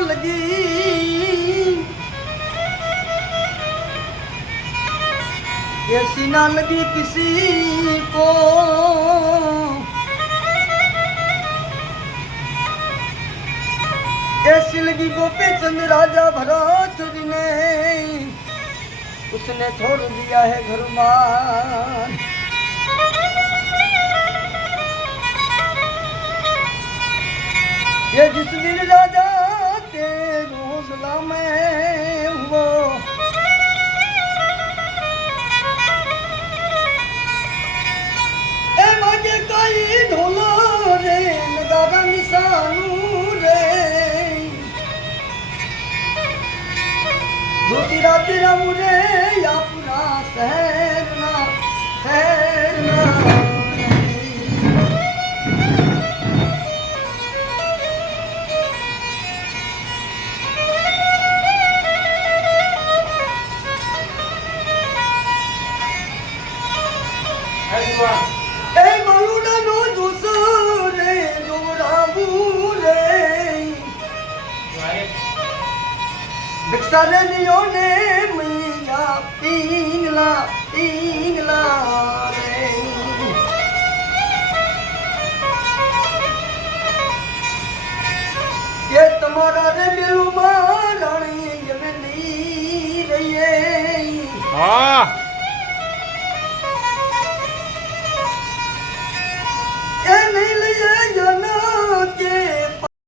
लगी ऐसी ना लगी किसी को ऐसी लगी गोपी चंद राजा भरत ने उसने छोड़ दिया है घर बार ये जिस दिन राजा के घोंसला में वो ए मागे कई ढोलो रे दादा निशानू रे दूसरी रात रामू रे या पूरा शहर ना भिक्षारे दियो ने मैया पिंगला रे ये तुम्हारा रे